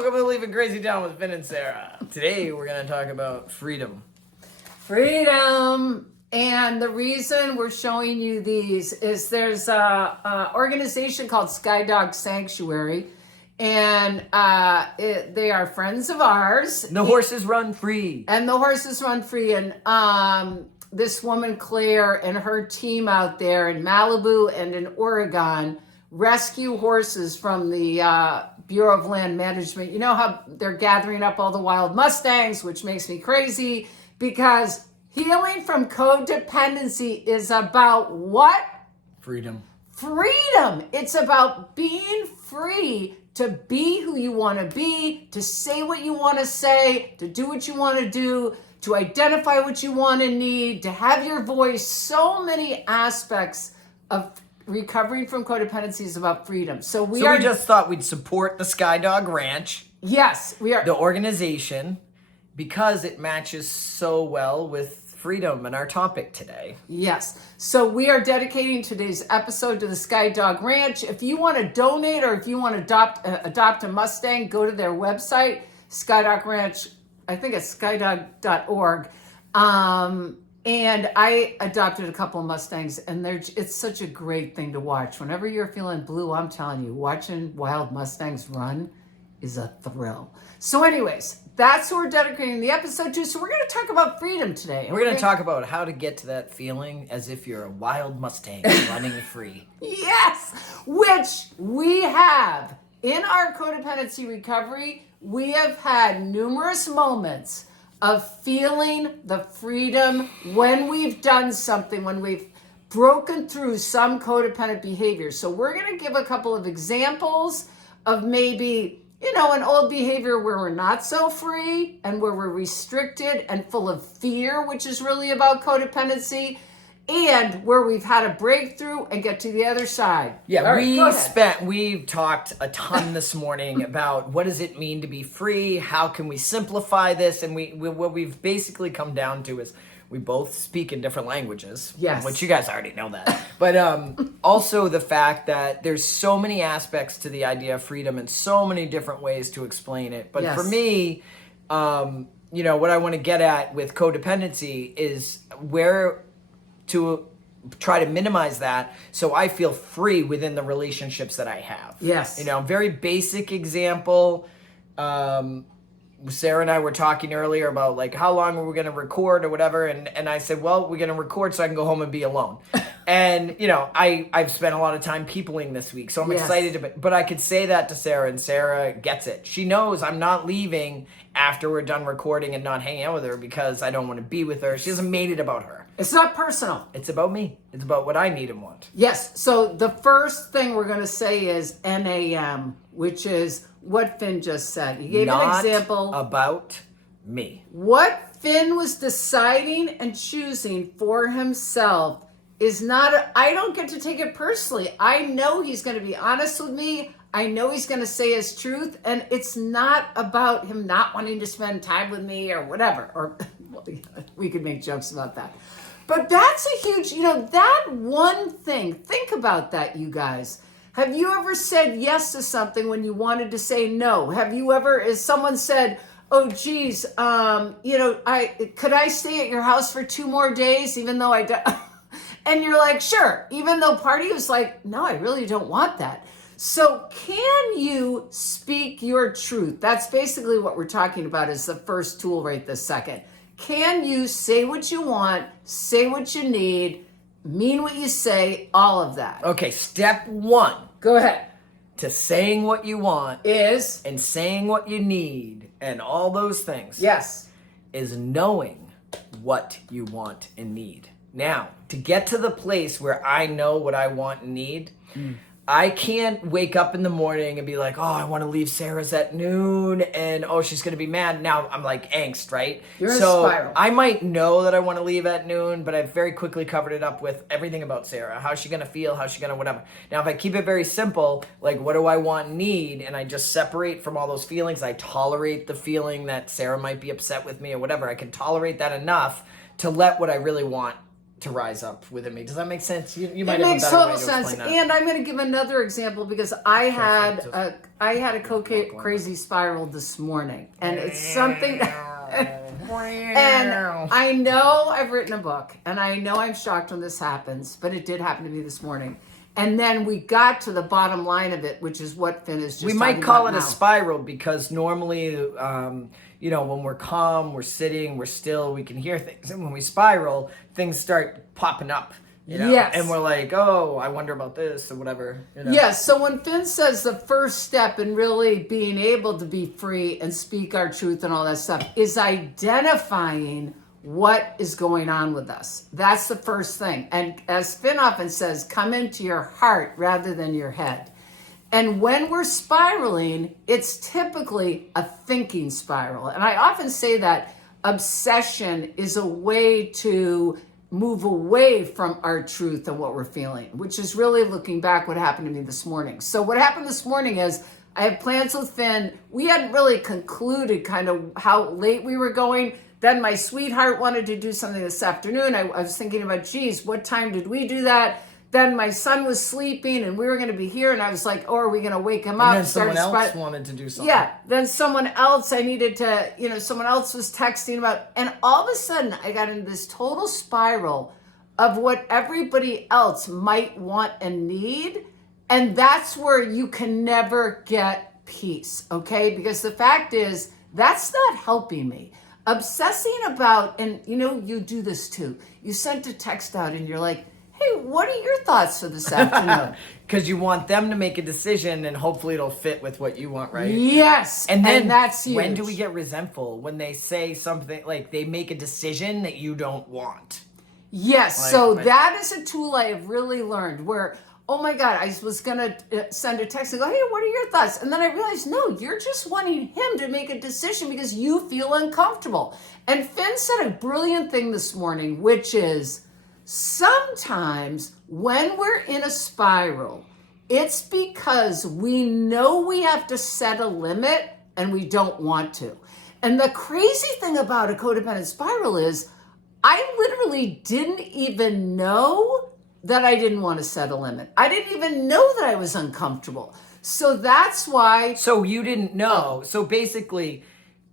welcome to Leaving CrazyTown with Finn and Sarah. Today we're going to talk about freedom. Freedom. And the reason we're showing you these is there's a organization called SkyDog Sanctuary, and they are friends of ours. The horses run free. And the horses run free. And this woman, Claire, and her team out there in Malibu and in Oregon rescue horses from the Bureau of Land Management. You know how they're gathering up all the wild Mustangs, which makes me crazy, because healing from codependency is about what? Freedom. Freedom. It's about being free to be who you want to be, to say what you want to say, to do what you want to do, to identify what you want and need, to have your voice. So many aspects of recovering from codependency is about freedom. So we just thought we'd support the SkyDog Ranch. Yes, we are. The organization, because it matches so well with freedom and our topic today. Yes. So we are dedicating today's episode to the SkyDog Ranch. If you want to donate or if you want to adopt a Mustang, go to their website, SkyDog Ranch. I think it's skydog.org. And I adopted a couple of Mustangs, and it's such a great thing to watch. Whenever you're feeling blue, I'm telling you, watching wild Mustangs run is a thrill. So anyways, that's who we're dedicating the episode to. So we're going to talk about freedom today. We're going to talk about how to get to that feeling as if you're a wild Mustang running free. Yes, which we have. In our codependency recovery, we have had numerous moments of feeling the freedom when we've done something, when we've broken through some codependent behavior. So we're going to give a couple of examples of maybe, an old behavior where we're not so free and where we're restricted and full of fear, which is really about codependency, and where we've had a breakthrough and get to the other side. Yeah, we've talked a ton this morning about what does it mean to be free, how can we simplify this, and what we've basically come down to is we both speak in different languages. Yes. Which you guys already know that. But also the fact that there's so many aspects to the idea of freedom and so many different ways to explain it. But for me, what I want to get at with codependency is where to try to minimize that so I feel free within the relationships that I have. Yes. Very basic example. Sarah and I were talking earlier about like how long were we going to record or whatever, and I said, well, we're going to record so I can go home and be alone. And I've spent a lot of time peopling this week, so I'm excited but I could say that to Sarah, and Sarah gets it. She knows I'm not leaving after we're done recording and not hanging out with her because I don't want to be with her. She hasn't made it about her. It's not personal. It's about me. It's about what I need and want. Yes. So the first thing we're going to say is NAM, which is what Finn just said. He gave an example. About me. What Finn was deciding and choosing for himself is not, I don't get to take it personally. I know he's going to be honest with me. I know he's going to say his truth. And it's not about him not wanting to spend time with me or whatever. Or we could make jokes about that. But that's a huge, that one thing. Think about that, you guys. Have you ever said yes to something when you wanted to say no? Have you ever, as someone said, oh, geez, could I stay at your house for 2 more days, even though I don't? And you're like, sure, even though part of you is like, no, I really don't want that. So can you speak your truth? That's basically what we're talking about is the first tool right this second. Can you say what you want, say what you need, mean what you say, all of that? Okay, step 1. Go ahead. To saying what you want is and saying what you need and all those things. Yes. Is knowing what you want and need. Now, to get to the place where I know what I want and need, I can't wake up in the morning and be like, oh, I want to leave Sarah's at noon and, oh, she's going to be mad. Now I'm like angst, right? You're in a spiral. I might know that I want to leave at noon, but I've very quickly covered it up with everything about Sarah. How's she going to feel? How's she going to whatever? Now, if I keep it very simple, like what do I want and need? And I just separate from all those feelings. I tolerate the feeling that Sarah might be upset with me or whatever. I can tolerate that enough to let what I really want to rise up within me. Does that make sense? You might It have makes a better total way to sense. explain that. And I'm going to give another example because I had a crazy spiral this morning, and it's something. And I know I've written a book, and I know I'm shocked when this happens, but it did happen to me this morning. And then we got to the bottom line of it, which is what Finn is just We might call it a spiral because normally, when we're calm, we're sitting, we're still, we can hear things. And when we spiral, things start popping up. Yes. And we're like, oh, I wonder about this or whatever. Yes. So when Finn says the first step in really being able to be free and speak our truth and all that stuff is identifying what is going on with us. That's the first thing. And as Finn often says, come into your heart rather than your head. And when we're spiraling, it's typically a thinking spiral. And I often say that obsession is a way to move away from our truth and what we're feeling, which is really looking back what happened to me this morning. So what happened this morning is I had plans with Finn. We hadn't really concluded kind of how late we were going. Then my sweetheart wanted to do something this afternoon. I was thinking about, geez, what time did we do that? Then my son was sleeping and we were going to be here. And I was like, oh, are we going to wake him up? And then someone else wanted to do something. Yeah. Then someone else I needed to, someone else was texting about. And all of a sudden I got into this total spiral of what everybody else might want and need. And that's where you can never get peace. Okay. Because the fact is, that's not helping me. Obsessing about, and you do this too. You sent a text out and you're like, hey, what are your thoughts for this afternoon? Because you want them to make a decision and hopefully it'll fit with what you want, right? Yes. And then that's huge. When do we get resentful? When they say something, like they make a decision that you don't want. Yes. That is a tool I have really learned where, oh my God, I was going to send a text and go, hey, what are your thoughts? And then I realized, no, you're just wanting him to make a decision because you feel uncomfortable. And Finn said a brilliant thing this morning, which is, sometimes when we're in a spiral, it's because we know we have to set a limit and we don't want to. And the crazy thing about a codependent spiral is I literally didn't even know that I didn't want to set a limit. I didn't even know that I was uncomfortable. So that's why. So you didn't know. So basically,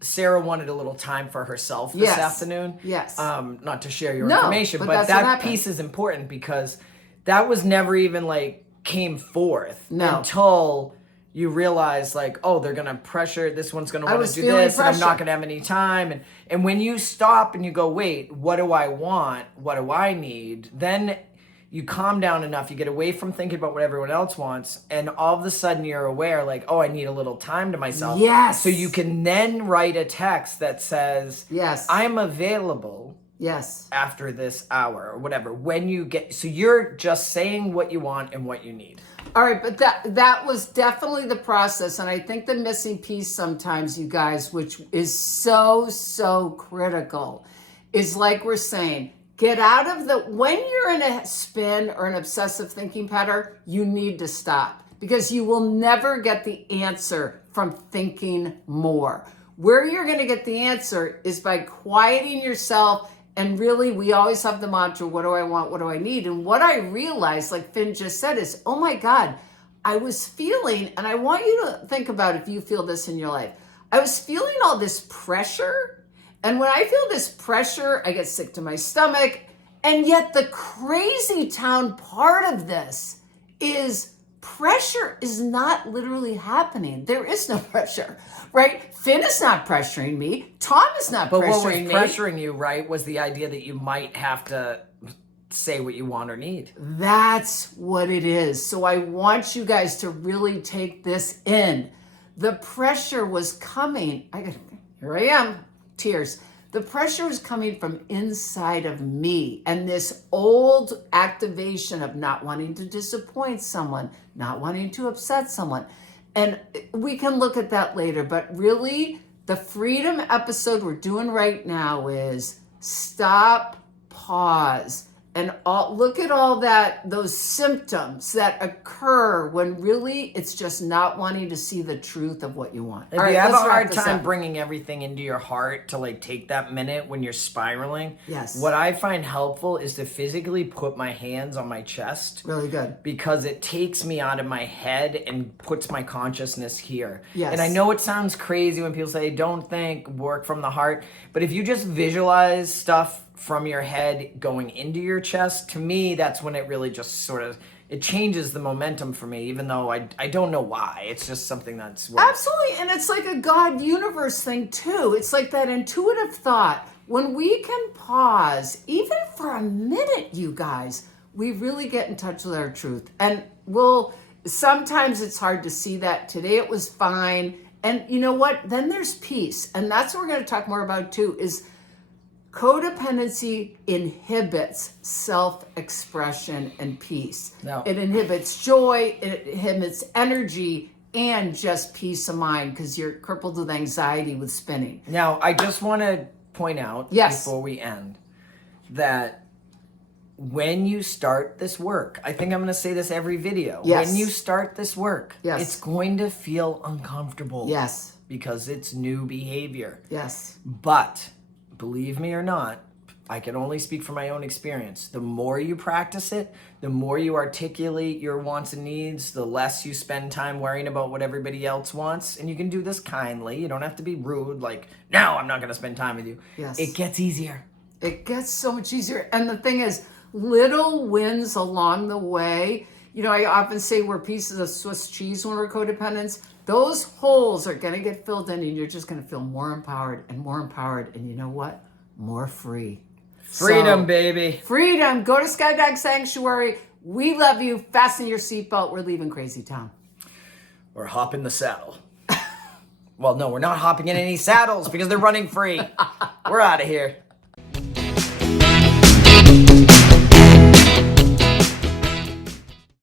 Sarah wanted a little time for herself this afternoon. Yes. Not to share your information, but that's that piece is important because that was never even came forth until you realize oh, they're going to pressure, this one's going to want to do this and I'm not going to have any time. And when you stop and you go, wait, what do I want? What do I need? Then you calm down enough, you get away from thinking about what everyone else wants, and all of a sudden you're aware, oh, I need a little time to myself. Yes. So you can then write a text that says, yes, I'm available. Yes. After this hour or whatever. So you're just saying what you want and what you need. All right, but that was definitely the process. And I think the missing piece sometimes, you guys, which is so, so critical, is like we're saying, get out of when you're in a spin or an obsessive thinking pattern, you need to stop because you will never get the answer from thinking more. Where you're going to get the answer is by quieting yourself. And really, we always have the mantra, what do I want? What do I need? And what I realized, like Finn just said, is, oh my God, I was feeling, and I want you to think about if you feel this in your life. I was feeling all this pressure. And when I feel this pressure, I get sick to my stomach. And yet the CrazyTown part of this is pressure is not literally happening. There is no pressure, right? Finn is not pressuring me. Tom is not pressuring me. But what was pressuring you, right, was the idea that you might have to say what you want or need. That's what it is. So I want you guys to really take this in. The pressure was coming. Here I am, tears. The pressure is coming from inside of me, and this old activation of not wanting to disappoint someone, not wanting to upset someone. And we can look at that later, but really the freedom episode we're doing right now is stop, pause, and look at all those symptoms that occur when really it's just not wanting to see the truth of what you want. If you have a hard time bringing everything into your heart to like take that minute when you're spiraling, yes, what I find helpful is to physically put my hands on my chest. Really good. Because it takes me out of my head and puts my consciousness here. Yes. And I know it sounds crazy when people say don't think, work from the heart, but if you just visualize stuff from your head going into your chest, to me, that's when it really just sort of, it changes the momentum for me, even though I don't know why. It's just something that's works. Absolutely. And it's like a God universe thing too. It's like that intuitive thought. When we can pause, even for a minute, you guys, we really get in touch with our truth. And sometimes it's hard to see that. Today it was fine. And you know what? Then there's peace. And that's what we're going to talk more about too, is codependency inhibits self-expression and peace. No. It inhibits joy, it inhibits energy, and just peace of mind because you're crippled with anxiety with spinning. Now, I just want to point out before we end that when you start this work, I think I'm going to say this every video. Yes. When you start this work, yes, it's going to feel uncomfortable. Yes. Because it's new behavior. Yes. But believe me or not, I can only speak from my own experience. The more you practice it, the more you articulate your wants and needs, the less you spend time worrying about what everybody else wants. And you can do this kindly. You don't have to be rude, like, no, I'm not going to spend time with you. Yes. It gets easier. It gets so much easier. And the thing is, little wins along the way. You know, I often say we're pieces of Swiss cheese when we're codependents. Those holes are going to get filled in and you're just going to feel more empowered and more empowered. And you know what? More free. Freedom, baby. Freedom. Go to SkyDog Sanctuary. We love you. Fasten your seatbelt. We're leaving CrazyTown. Or hop in the saddle. Well, no, we're not hopping in any saddles because they're running free. We're out of here.